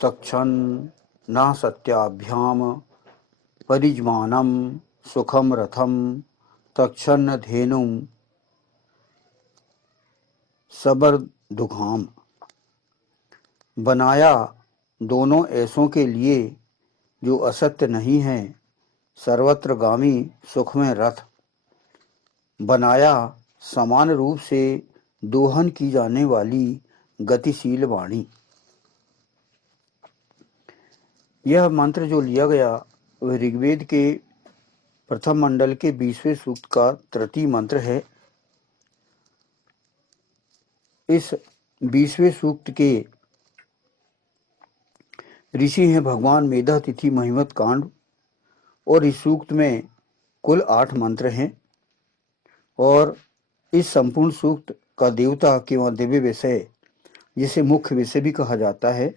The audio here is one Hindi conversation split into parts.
तक्षण न सत्याभ्याम परिजमानम सुखम रथम तक्षण धेनुम सबर दुघाम। बनाया दोनों ऐसों के लिए जो असत्य नहीं है, सर्वत्रगामी सुख में रथ। बनाया समान रूप से दोहन की जाने वाली गतिशील वाणी। यह मंत्र जो लिया गया वह ऋग्वेद के प्रथम मंडल के 20वें सूक्त का तृतीय मंत्र है। इस 20वें सूक्त के ऋषि हैं भगवान मेधातिथि महिमत कांड, और इस सूक्त में कुल 8 मंत्र हैं। और इस संपूर्ण सूक्त का देवता केवल दिव्य विषय, जिसे मुख्य विषय भी कहा जाता है,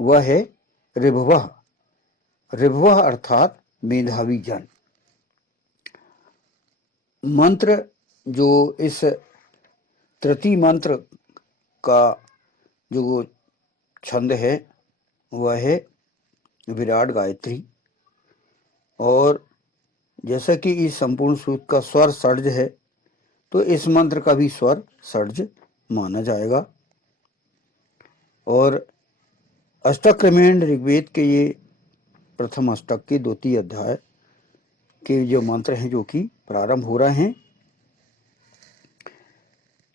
वह है ऋभवः। ऋभवः अर्थात मेधावी जन। मंत्र जो इस तृतीय मंत्र का जो छंद है वह है विराट गायत्री। और जैसा कि इस संपूर्ण सूत्र का स्वर षड्ज है, तो इस मंत्र का भी स्वर षड्ज माना जाएगा। और अष्टक क्रमेण ऋग्वेद के ये प्रथम अष्टक के 2 अध्याय के जो मंत्र हैं जो कि प्रारंभ हो रहे हैं।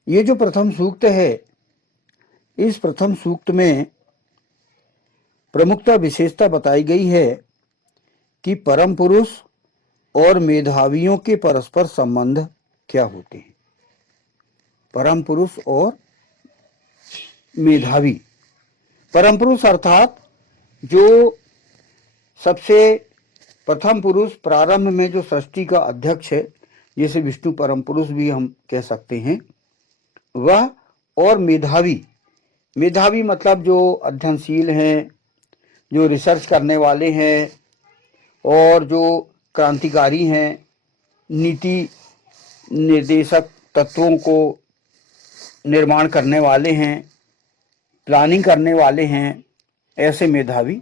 ये जो प्रथम सूक्त है, इस प्रथम सूक्त में प्रमुखता विशेषता बताई गई है कि परम पुरुष और मेधावियों के परस्पर संबंध क्या होते हैं। परम पुरुष और मेधावी। परम पुरुष अर्थात जो सबसे प्रथम पुरुष, प्रारंभ में जो सृष्टि का अध्यक्ष है, जिसे विष्णु परम पुरुष भी हम कह सकते हैं, वह। और मेधावी। मेधावी मतलब जो अध्ययनशील हैं, जो रिसर्च करने वाले हैं, और जो क्रांतिकारी हैं, नीति निर्देशक तत्वों को निर्माण करने वाले हैं, प्लानिंग करने वाले हैं, ऐसे मेधावी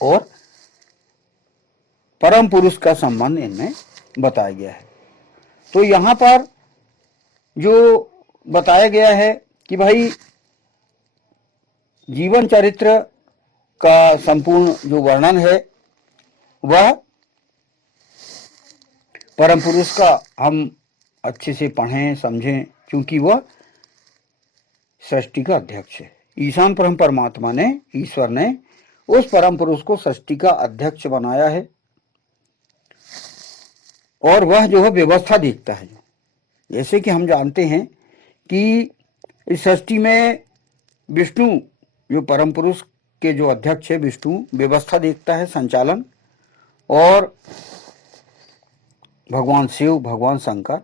और परम पुरुष का संबंध इनमें बताया गया है। तो यहाँ पर जो बताया गया है कि भाई जीवन चरित्र का संपूर्ण जो वर्णन है वह परम पुरुष का हम अच्छे से पढ़ें समझें, क्योंकि वह सृष्टि का अध्यक्ष है। ईशान परम परमात्मा ने, ईश्वर ने उस परम पुरुष को सृष्टि का अध्यक्ष बनाया है, और वह जो है व्यवस्था देखता है। जैसे कि हम जानते हैं कि इस सृष्टि में विष्णु जो परम पुरुष के जो अध्यक्ष है, विष्णु व्यवस्था देखता है, संचालन। और भगवान शिव, भगवान शंकर,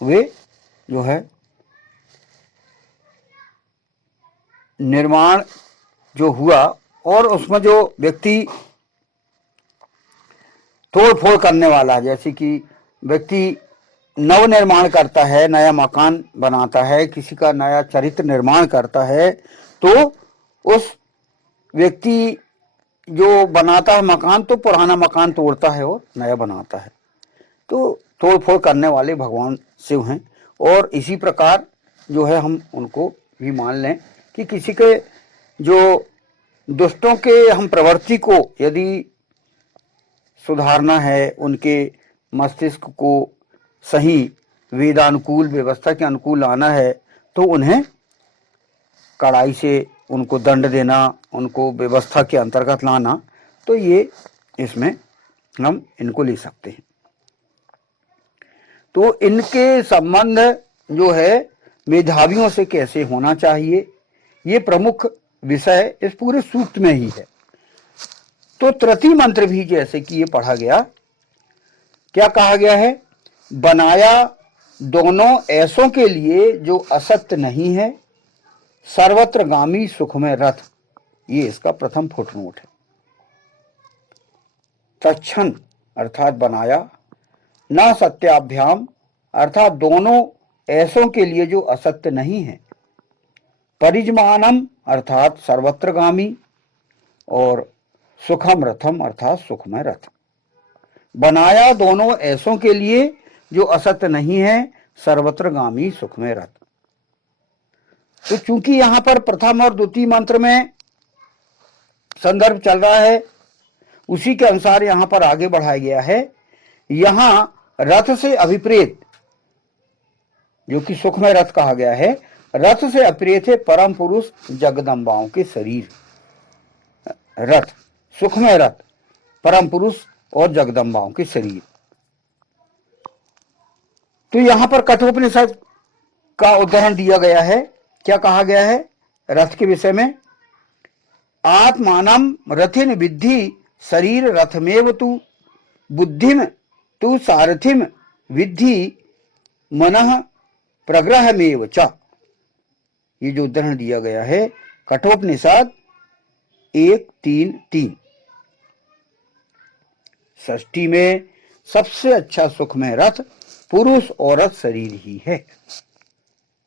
वे जो है निर्माण जो हुआ और उसमें जो व्यक्ति तोड़ फोड़ करने वाला, जैसे कि व्यक्ति नव निर्माण करता है, नया मकान बनाता है, किसी का नया चरित्र निर्माण करता है, तो उस व्यक्ति जो बनाता है मकान, तो पुराना मकान तोड़ता है और नया बनाता है। तो तोड़ फोड़ करने वाले भगवान शिव हैं। और इसी प्रकार जो है हम उनको भी मान लें कि किसी के जो दुष्टों के हम प्रवृत्ति को यदि सुधारना है, उनके मस्तिष्क को सही वेदानुकूल व्यवस्था के अनुकूल लाना है, तो उन्हें कड़ाई से उनको दंड देना, उनको व्यवस्था के अंतर्गत लाना, तो ये इसमें हम इनको ले सकते हैं। तो इनके संबंध जो है मेधावियों से कैसे होना चाहिए, ये प्रमुख विषय इस पूरे सूक्त में ही है। तो तृतीय मंत्र भी जैसे कि ये पढ़ा गया, क्या कहा गया है? बनाया दोनों ऐसों के लिए जो असत्य नहीं है, सर्वत्रगामी सुखमय रथ। ये इसका प्रथम फुटनोट है। तक्षण अर्थात बनाया, न सत्याभ्याम अर्थात दोनों ऐसों के लिए जो असत्य नहीं है, परिजमानम अर्थात सर्वत्रगामी, और सुखम रथम अर्थात सुखमय रथ। बनाया दोनों ऐसों के लिए जो असत्य नहीं है, सर्वत्रगामी सुखमय रथ। तो चूंकि यहां पर प्रथम और द्वितीय मंत्र में संदर्भ चल रहा है, उसी के अनुसार यहां पर आगे बढ़ाया गया है। यहां रथ से अभिप्रेत, जो कि सुखमय रथ कहा गया है, रथ से अभिप्रेत है परम पुरुष जगदम्बाओं के शरीर। रथ, सुखमय रथ, परम पुरुष और जगदम्बाओं के शरीर। तो यहां पर कठोपनिषद का उदाहरण दिया गया है। क्या कहा गया है रथ के विषय में? आत्मानम रथिन विद्धि शरीर रथमेव तु बुद्धिम तु सारथिम विद्धि मनः प्रग्रहमेव च। ये जो उदाहरण दिया गया है कठोपनिषद 1:3-3। षष्ठी में सबसे अच्छा सुखमय रथ पुरुष औरत शरीर ही है।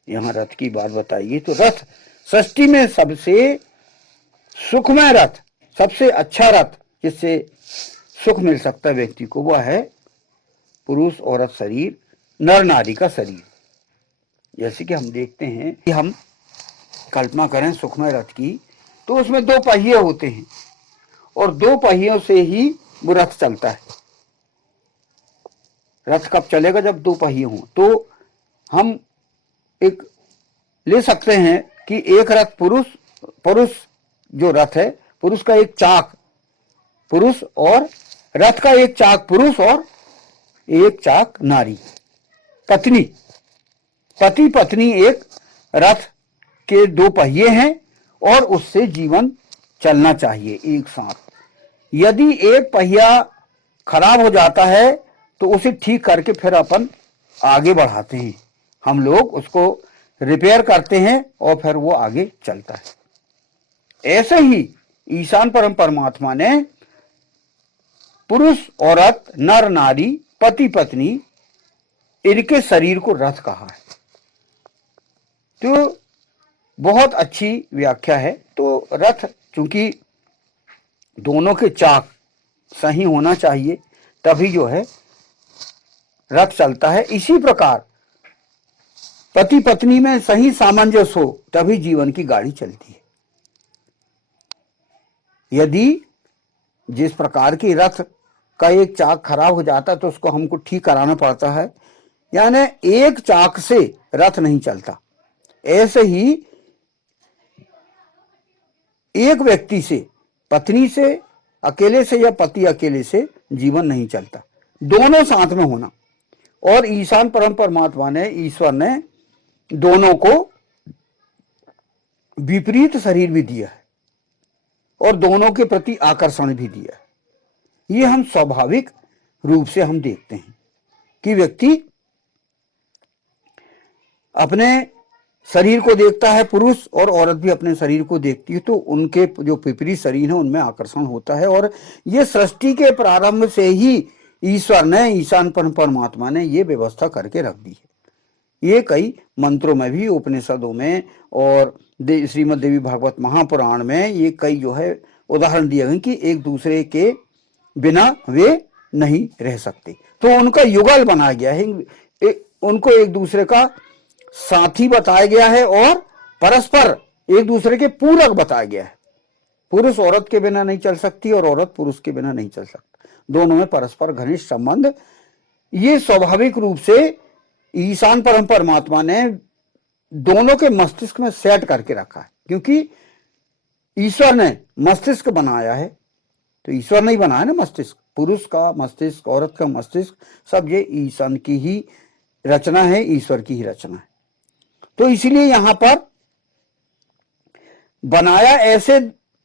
यहां रथ की बात बताइए तो रथ षष्ठी में सबसे सुखमय रथ, सबसे अच्छा रथ जिससे सुख मिल सकता है व्यक्ति को, वह है पुरुष औरत शरीर, नर नारी का शरीर। जैसे कि हम देखते हैं कि हम कल्पना करें सुखमय रथ की, तो उसमें 2 पहिए होते हैं और 2 पहियों से ही वो रथ चलता है। रथ कब चलेगा? जब 2 पहिए हों। तो हम एक ले सकते हैं कि एक रथ पुरुष जो रथ है, पुरुष का एक चाक पुरुष, और रथ का एक चाक पुरुष और एक चाक नारी, पत्नी। पति पत्नी एक रथ के 2 पहिए हैं और उससे जीवन चलना चाहिए एक साथ। यदि एक पहिया खराब हो जाता है तो उसे ठीक करके फिर अपन आगे बढ़ाते हैं, हम लोग उसको रिपेयर करते हैं और फिर वो आगे चलता है। ऐसे ही ईशान परम परमात्मा ने पुरुष औरत, नर नारी, पति पत्नी, इनके शरीर को रथ कहा है। तो बहुत अच्छी व्याख्या है। तो रथ चूंकि दोनों के चाक सही होना चाहिए तभी जो है रथ चलता है। इसी प्रकार पति पत्नी में सही सामंजस्य हो तभी जीवन की गाड़ी चलती है। यदि जिस प्रकार की रथ का एक चाक खराब हो जाता है तो उसको हमको ठीक कराना पड़ता है, यानी एक चाक से रथ नहीं चलता। ऐसे ही एक व्यक्ति से, पत्नी से अकेले से या पति अकेले से जीवन नहीं चलता, दोनों साथ में होना। और ईशान परम परमात्मा ने, ईश्वर ने दोनों को विपरीत शरीर भी दिया है और दोनों के प्रति आकर्षण भी दिया है। ये हम स्वाभाविक रूप से हम देखते हैं कि व्यक्ति अपने शरीर को देखता है, पुरुष और औरत भी अपने शरीर को देखती है, तो उनके जो विपरीत शरीर है उनमें आकर्षण होता है। और ये सृष्टि के प्रारंभ से ही ईश्वर ने, ईशान परमात्मा ने ये व्यवस्था करके रख दी है। ये कई मंत्रों में भी, उपनिषदों में और श्रीमद् देवी भागवत महापुराण में ये कई जो है उदाहरण दिए गए कि एक दूसरे के बिना वे नहीं रह सकते। तो उनका युगल बनाया गया है, उनको एक दूसरे का साथी बताया गया है और परस्पर एक दूसरे के पूरक बताया गया है। पुरुष औरत के बिना नहीं चल सकती और औरत पुरुष के बिना नहीं चल सकती, दोनों में परस्पर घनिष्ठ संबंध। ये स्वाभाविक रूप से ईशान परम परमात्मा ने दोनों के मस्तिष्क में सेट करके रखा है, क्योंकि ईश्वर ने मस्तिष्क बनाया है। तो ईश्वर ने ही बनाया ना मस्तिष्क, पुरुष का मस्तिष्क, औरत का मस्तिष्क, सब ये ईशान की ही रचना है, ईश्वर की ही रचना है। तो इसलिए यहां पर बनाया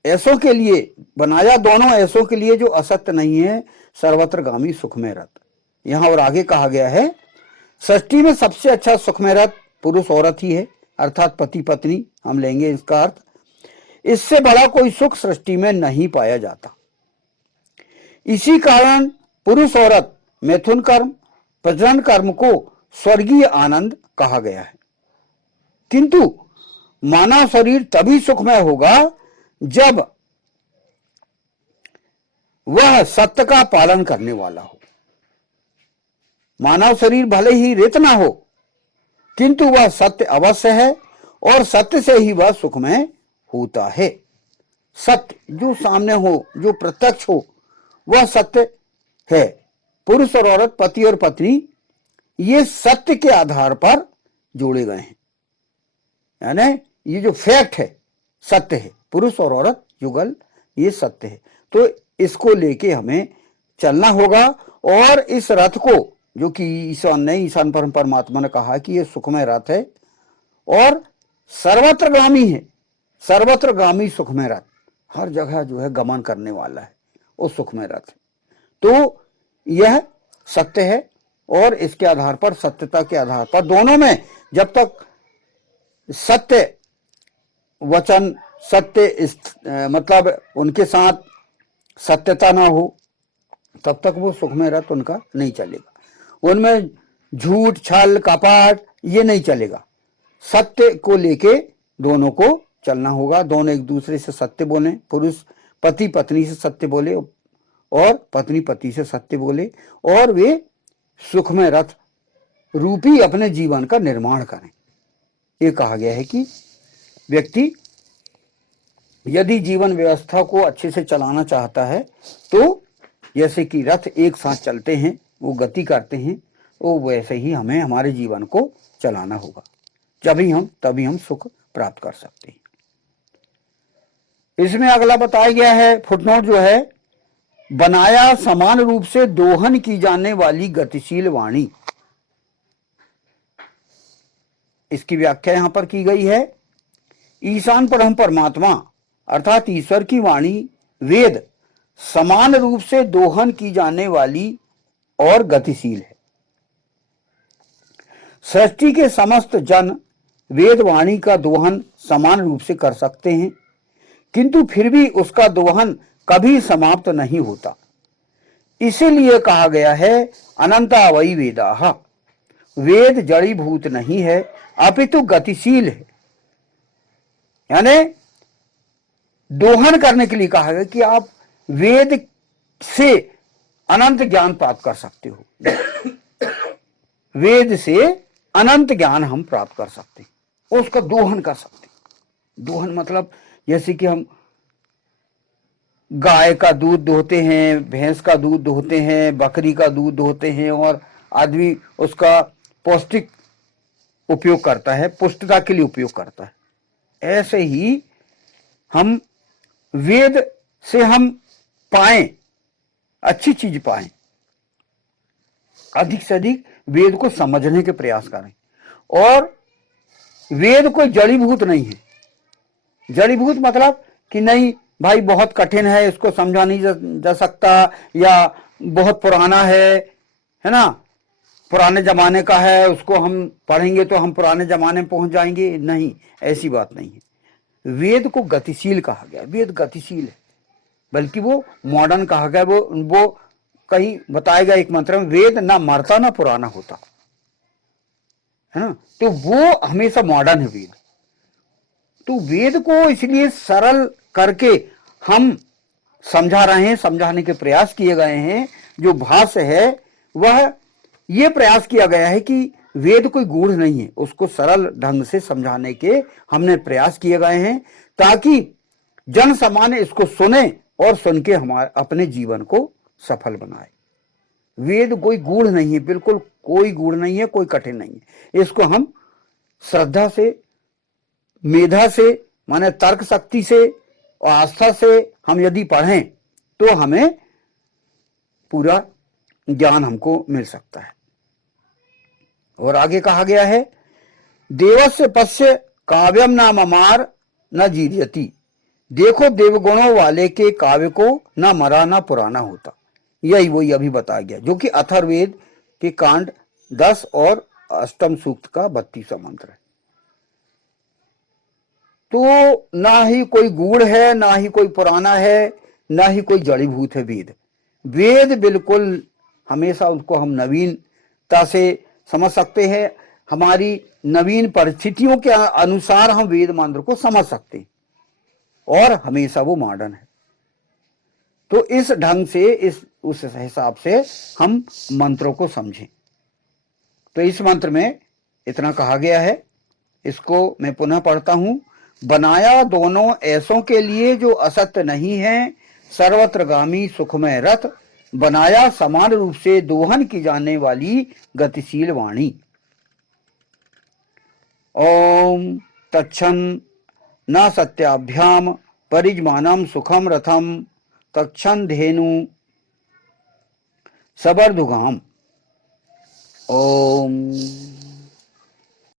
ऐसों के लिए, बनाया दोनों ऐसों के लिए जो असत्य नहीं है, सर्वत्रगामी सुखमय रथ। यहां और आगे कहा गया है सृष्टि में सबसे अच्छा सुखमय रथ पुरुष औरत ही है, अर्थात पति पत्नी हम लेंगे इसका अर्थ। इससे बड़ा कोई सुख सृष्टि में नहीं पाया जाता। इसी कारण पुरुष औरत मैथुन कर्म, प्रजनन कर्म को स्वर्गीय आनंद कहा गया है। किंतु मानव शरीर तभी सुखमय होगा जब वह सत्य का पालन करने वाला हो। मानव शरीर भले ही रेत ना हो, किंतु वह सत्य अवश्य है और सत्य से ही वह सुखमय होता है। सत्य जो सामने हो, जो प्रत्यक्ष हो, वह सत्य है। पुरुष और औरत, पति और पत्नी, ये सत्य के आधार पर जोड़े गए हैं। यानी ये जो फैक्ट है सत्य है, पुरुष और औरत युगल, ये सत्य है। तो इसको लेके हमें चलना होगा। और इस रथ को, जो कि ईशान परमात्मा ने कहा कि ये सुखमय रथ है और सर्वत्रगामी है, सर्वत्रगामी सुखमय रथ, हर जगह जो है गमन करने वाला है, वो सुखमय रथ है। तो यह सत्य है और इसके आधार पर, सत्यता के आधार पर, दोनों में जब तक सत्य वचन, सत्य मतलब उनके साथ सत्यता ना हो, तब तक वो सुखमय रथ उनका नहीं चलेगा। उनमें झूठ, छल, कपट ये नहीं चलेगा। सत्य को लेके दोनों को चलना होगा। दोनों एक दूसरे से सत्य बोले, पुरुष पति पत्नी से सत्य बोले और पत्नी पति से सत्य बोले, और वे सुखमय रथ रूपी अपने जीवन का निर्माण करें। ये कहा गया है कि व्यक्ति यदि जीवन व्यवस्था को अच्छे से चलाना चाहता है तो जैसे कि रथ एक साथ चलते हैं, वो गति करते हैं, वो वैसे ही हमें हमारे जीवन को चलाना होगा, तभी हम सुख प्राप्त कर सकते हैं। इसमें अगला बताया गया है, फुटनोट जो है, बनाया समान रूप से दोहन की जाने वाली गतिशील वाणी। इसकी व्याख्या यहां पर की गई है, ईशान परम परमात्मा अर्थात ईश्वर की वाणी वेद समान रूप से दोहन की जाने वाली और गतिशील है। सृष्टि के समस्त जन वेद वाणी का दोहन समान रूप से कर सकते हैं, किंतु फिर भी उसका दोहन कभी समाप्त नहीं होता। इसीलिए कहा गया है, अनंता वै वेदाः, वेद जड़ीभूत नहीं है अपितु गतिशील है। यानी दोहन करने के लिए कहा गया कि आप वेद से अनंत ज्ञान प्राप्त कर सकते हो। वेद से अनंत ज्ञान हम प्राप्त कर सकते हैं, उसका दोहन कर सकते हैं। दोहन मतलब जैसे कि हम गाय का दूध दोहते हैं, भैंस का दूध दोहते हैं, बकरी का दूध दोहते हैं, और आदमी उसका पौष्टिक उपयोग करता है, पुष्टता के लिए उपयोग करता है। ऐसे ही हम वेद से हम पाएं, अच्छी चीज पाएं, अधिक से अधिक वेद को समझने के प्रयास करें। और वेद कोई जड़ीभूत नहीं है। जड़ीभूत मतलब कि नहीं भाई बहुत कठिन है, इसको समझा नहीं जा सकता, या बहुत पुराना है ना, पुराने जमाने का है, उसको हम पढ़ेंगे तो हम पुराने जमाने में पहुंच जाएंगे। नहीं, ऐसी बात नहीं है। वेद को गतिशील कहा गया, वेद गतिशील है, बल्कि वो मॉडर्न कहा गया। वो कहीं बताया गया एक मंत्र में, वेद ना मरता ना पुराना होता, है ना। तो वो हमेशा मॉडर्न है वेद। तो वेद को इसलिए सरल करके हम समझा रहे हैं, समझाने के प्रयास किए गए हैं। जो भाष्य है वह ये प्रयास किया गया है कि वेद कोई गूढ़ नहीं है, उसको सरल ढंग से समझाने के हमने प्रयास किए गए हैं, ताकि जन सामान्य इसको सुने और सुन के हमारे अपने जीवन को सफल बनाए। वेद कोई गूढ़ नहीं है, बिल्कुल कोई गूढ़ नहीं है, कोई कठिन नहीं है। इसको हम श्रद्धा से, मेधा से, माने तर्क शक्ति से और आस्था से हम यदि पढ़ें तो हमें पूरा ज्ञान हमको मिल सकता है। और आगे कहा गया है, देवस्य पश्य काव्यम नाम अमार न जीर्यति। देखो देवगुणों वाले के काव्य को ना मरा ना पुराना होता। यही वही अभी बताया गया, जो कि अथर्ववेद के कांड 10 और अष्टम सूक्त का 32वां मंत्र है। तो ना ही कोई गूढ़ है, ना ही कोई पुराना है, ना ही कोई जड़ीभूत है वेद। वेद बिल्कुल हमेशा उसको हम नवीनता से समझ सकते हैं। हमारी नवीन परिस्थितियों के अनुसार हम वेद मंत्र को समझ सकते हैं, और हमेशा वो मॉडर्न है। तो इस ढंग से, इस उस हिसाब से हम मंत्रों को समझें। तो इस मंत्र में इतना कहा गया है, इसको मैं पुनः पढ़ता हूं। बनाया दोनों ऐसों के लिए जो असत्य नहीं है, सर्वत्रगामी सुखमय रथ, बनाया समान रूप से दोहन की जाने वाली गतिशील वाणी। ओम तच्छं न सत्याभ्याम परिजमानम सुखम रथम तक्षण धेनु सबरदुगाम। ओम।